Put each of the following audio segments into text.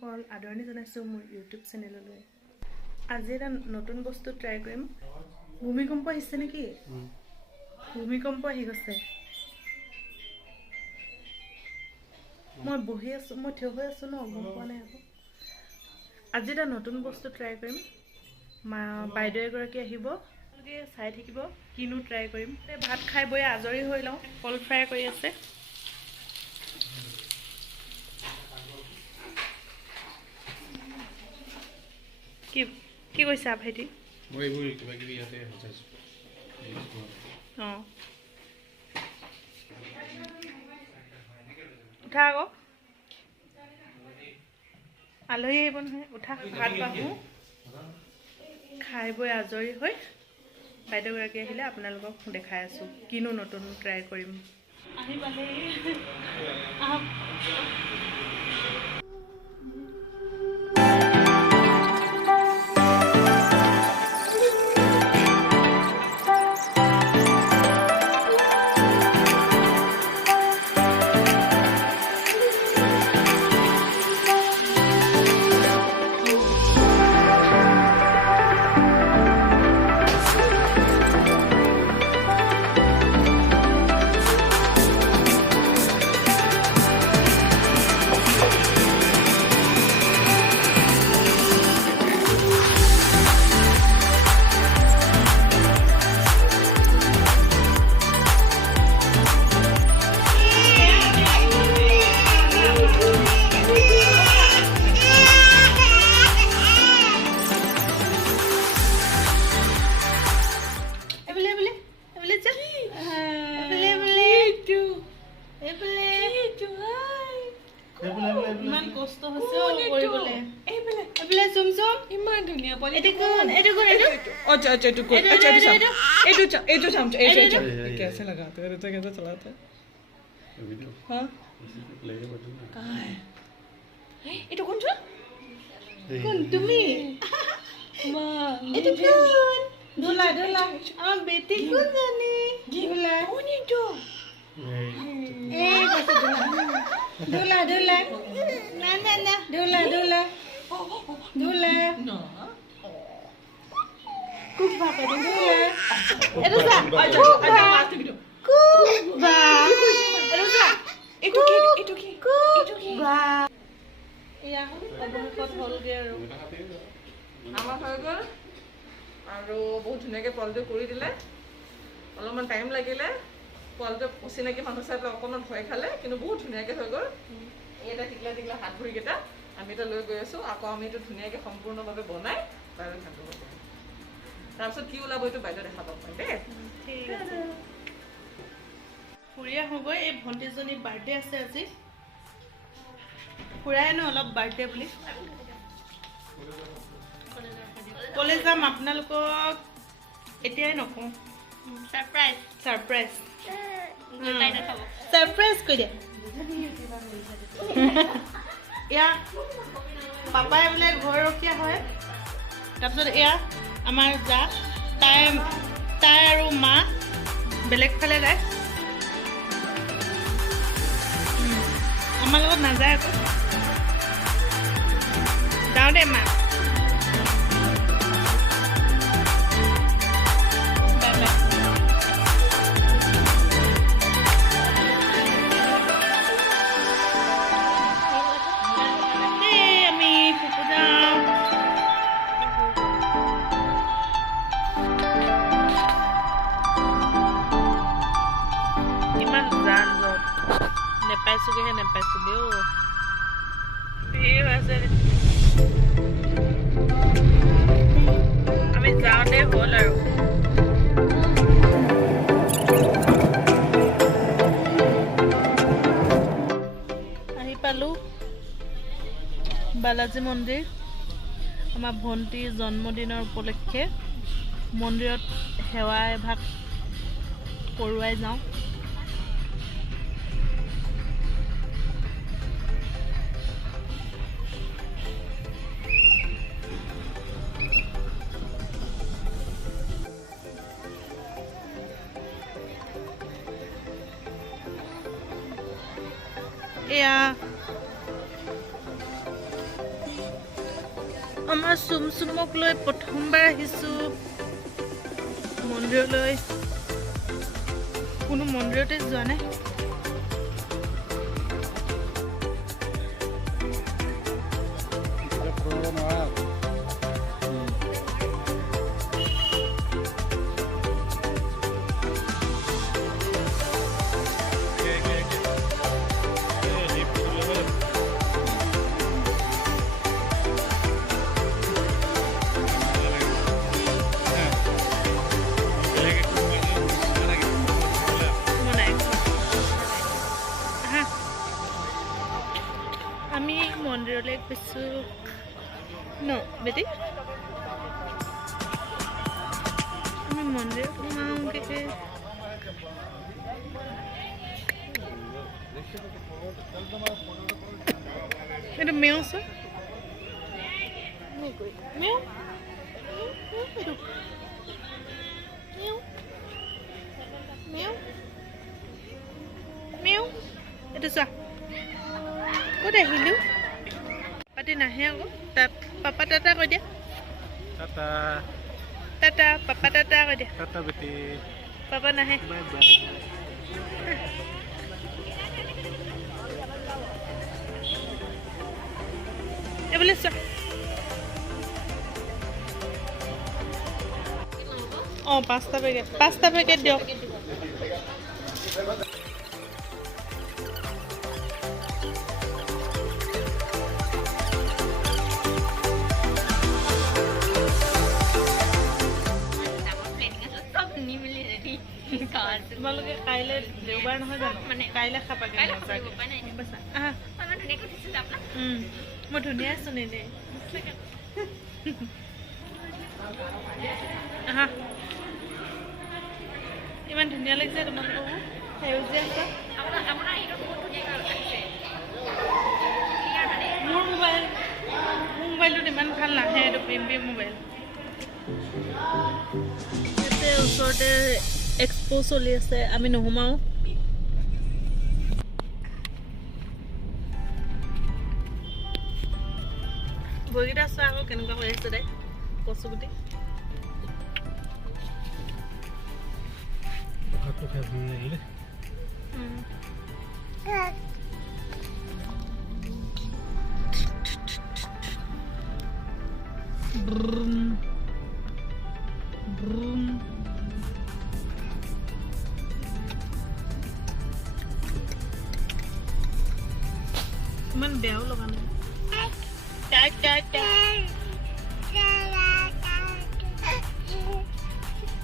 বন্ধুসকল আদৰণি জনাইছোঁ মোৰ ইউটিউব চেনেললৈ। আজি এটা নতুন বস্তু ট্ৰাই কৰিম। ভূমিকম্প আহিছে নেকি? ভূমিকম্প আহি গৈছে। মই বহি আছোঁ, মই থিয় হৈ আছোঁ ন, গম পোৱা নাই আকৌ। আজি এটা নতুন বস্তু ট্ৰাই কৰিম। বাইদেউ এগৰাকী আহিব, চাই থাকিব কিনো ট্ৰাই কৰিম। ভাত খাই বৈ আজৰি হৈ লওঁ। কল ফ্ৰাই কৰি আছে। কি কৈছা ভাইটি? মই এইবোৰ কিবা কিবি ইয়াতে সজাইছোঁ। অঁ উঠা আকৌ, আলহী আহিব নহয়। উঠা, ভাত বাঢ়ো। খাই বৈ আজৰি হৈ বাইদেউগৰাকী আহিলে আপোনালোকক দেখাই আছোঁ কিনো নতুন ট্ৰাই কৰিম। আহি পালেহি, আহক। ইমান কষ্ট হৈছে কৰিবলৈ। এইফালে চুম চুম, ইমান ধুনীয়া পোৱালি। এইটো কোন? এইটো কোন? अच्छा अच्छा এইটো কোন? अच्छा এইটো চাম এইটো कैसे लगाते हैं तो कैसे चलाते हैं? वीडियो हां प्ले बटन कहां है? এইটো কোন ছো? কোন তুমি? মা এইটো কোন? ধুলা ধুলা আমার বেটি কোন জানি? ধুলা কোন এইটো? এই কত ধুলা ধুলা না না না ধুলা ধুলা ধুলা না খুব ভাবে ধুলা এটা যা अच्छा लास्ट वीडियो কুবা এটা যা এইটো কি কুবা ইয়া অবশেষত হলগে আৰু আমাৰ হৈ গ'ল আৰু বহুত ধুনীয়াকৈ পলটো কৰি দিলে। অলপমান টাইম লাগিলে, পলটো অচিনাকি মানুহ চাই পেলাই অকণমান ভয় খালে, কিন্তু বহুত ধুনীয়াকৈ হৈ গ'ল। এইটা টিকলা টিকলা হাত ভৰিকেইটা আমি এটা লৈ গৈ আছোঁ। আকৌ আমি এইটো ধুনীয়াকৈ সম্পূৰ্ণভাৱে বনাই বাইদেউ খাব পাৰিম। তাৰপিছত কি ওলাব এইটো বাইদেউ দেখা পাব পাৰিম দেই। ঠিক আছে। ফুৰিয়া হ'বই। এই ভণ্টিজনী বাৰ্থডে আছে আজি। ফুৰাই ন অলপ বাৰ্থডে বুলি কলে যাম। আপোনালোকক এতিয়াই নকওঁ, सरप्राइज ছাৰপ্ৰাইজ ताई ना खाओ ছাৰপ্ৰাইজ কৈ দিয়া। এয়া পাপাই বোলে ঘৰ ৰখীয়া হয়। তাৰপিছত এয়া আমাৰ যা, তাই আৰু মা বেলেগ ফালে যায়। আমাৰ লগত নাযায় আকৌ। যাওঁ দে মা। Bye bye. আমি ফুপু যাওঁ। ইমান যান জঁট, নেপাইছোগেহে নেপাইছোগে অ'। ভিৰ আছে। আমি যাওঁতে হ'ল আৰু। আহি পালোঁ বালাজী মন্দিৰ। আমাৰ ভণ্টিৰ জন্মদিনৰ উপলক্ষে মন্দিৰত সেৱা এভাগ কৰোৱাই যাওঁ। এয়া আমাৰ চুমচুমক লৈ প্ৰথমবাৰ আহিছোঁ মন্দিৰলৈ। কোনো মন্দিৰতে যোৱা নাই। আমি মন্দিৰলৈ গৈছোঁ ন বেটি, আমি মন্দিৰত সোমাওঁগৈ। এইটো মেও চোৱা, মেও মেও মেও এইটো চোৱা। ক'ত আহিলোঁ? পাতি নাহে আকৌ। পাপা টাটা কৈ দিয়া। টাটা টাটা পাপা টাটা কৈ দিয়া। টাটা বেটি, পাপা নাহে। Bye bye. এইবোলে চোৱা। অঁ 5টা পেকেট দিয়ক। তোমালোকে কাইলৈ দেওবাৰ নহয় জানো? মানে কাইলৈ খাবাগে মজাকে। আহা মই ধুনীয়া আছোঁ নেনে? আহা ইমান ধুনীয়া লাগিছে তোমালোকক। সেউজীয়া চোৱা। মোৰ মোবাইলটোত ইমান ভাল নাহে। এইটো পিম্পি মোবাইল। ইয়াতে ওচৰতে এক্সপো চলি আছে, আমি নোসোমাওঁ। বগীটা চোৱা আকৌ কেনেকুৱা হৈ আছে তাই কচুগুটি। ইমান বেয়াও লগা নাই।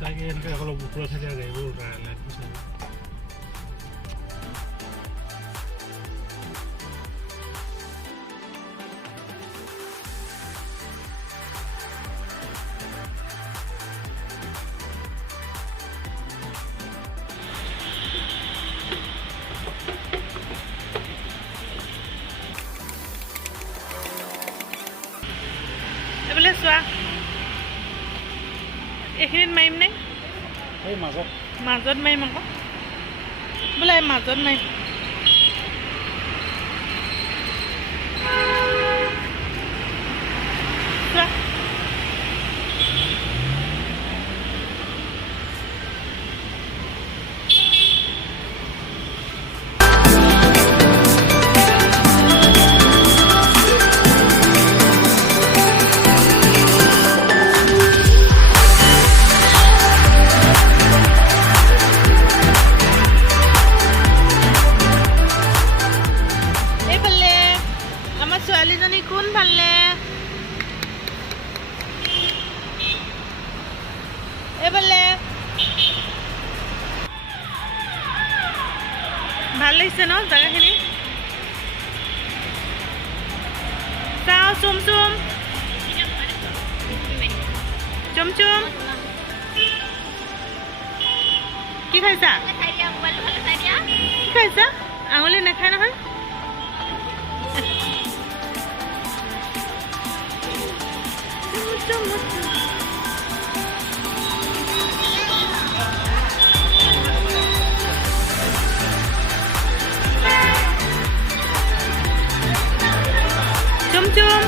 তাকে এনেকৈ অলপ ওপৰত থাকে এইবোৰ লাইট চাই। এইবোলে চোৱা। এইখিনিত মাৰিম নে? এই মাজত মাৰিম আকৌ। বোলে মাজত মাৰিম। চোৱা। ছোৱালীজনী কোন ভালে? এইফালে ভাল লাগিছে ন জেগাখিনি? চাওঁ চুমচুম চুমচুম কি খাইছা? কি খাইছা? আঙুলি নাখায় নহয়। চুমচুম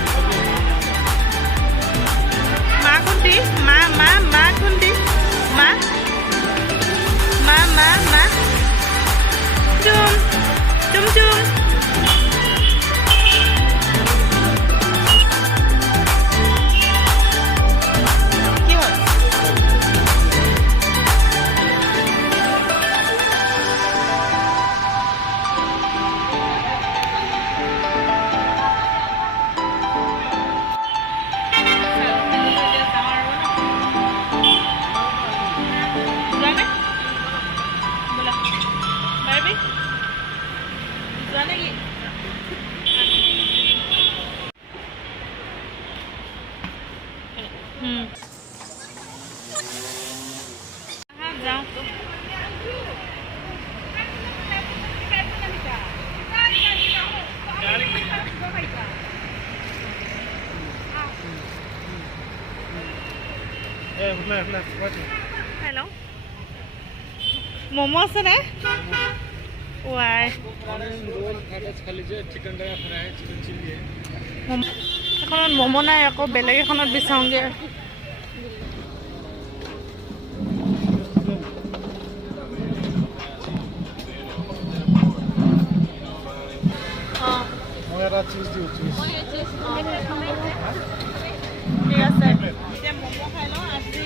চুম চুম কি হ'ল Hello. Momo আছে নে? Why? এখনত মমো নাই আকৌ বেলেগ এখনত বিচাৰোঁগে ঠিক আছে এতিয়া মমো খাই লওঁ আজি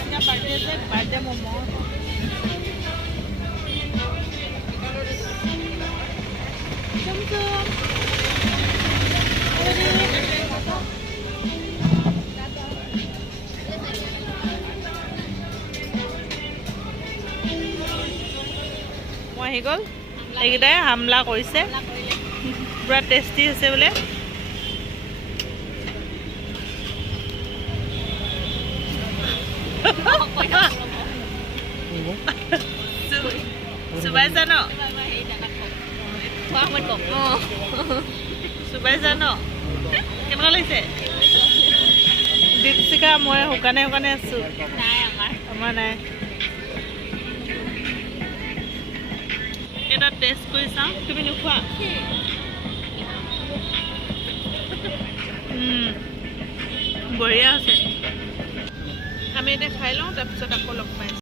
এতিয়া বাৰ্থডে যে বাৰ্থডে মমো মই আহি গ'ল এইকেইটাই হামলা কৰিছে পুৰা টেষ্টি হৈছে বোলে চুবাইছা ন চুবাইছা ন কেনেকুৱা লাগিছে দীপশিখা মই শুকানে শুকানে আছো আমাৰ নাই এটা টেষ্ট কৰি চাওঁ তুমি নোখোৱা বঢ়িয়া আছে আমি এতিয়া খাই লওঁ তাৰপিছত আকৌ লগ পাইছোঁ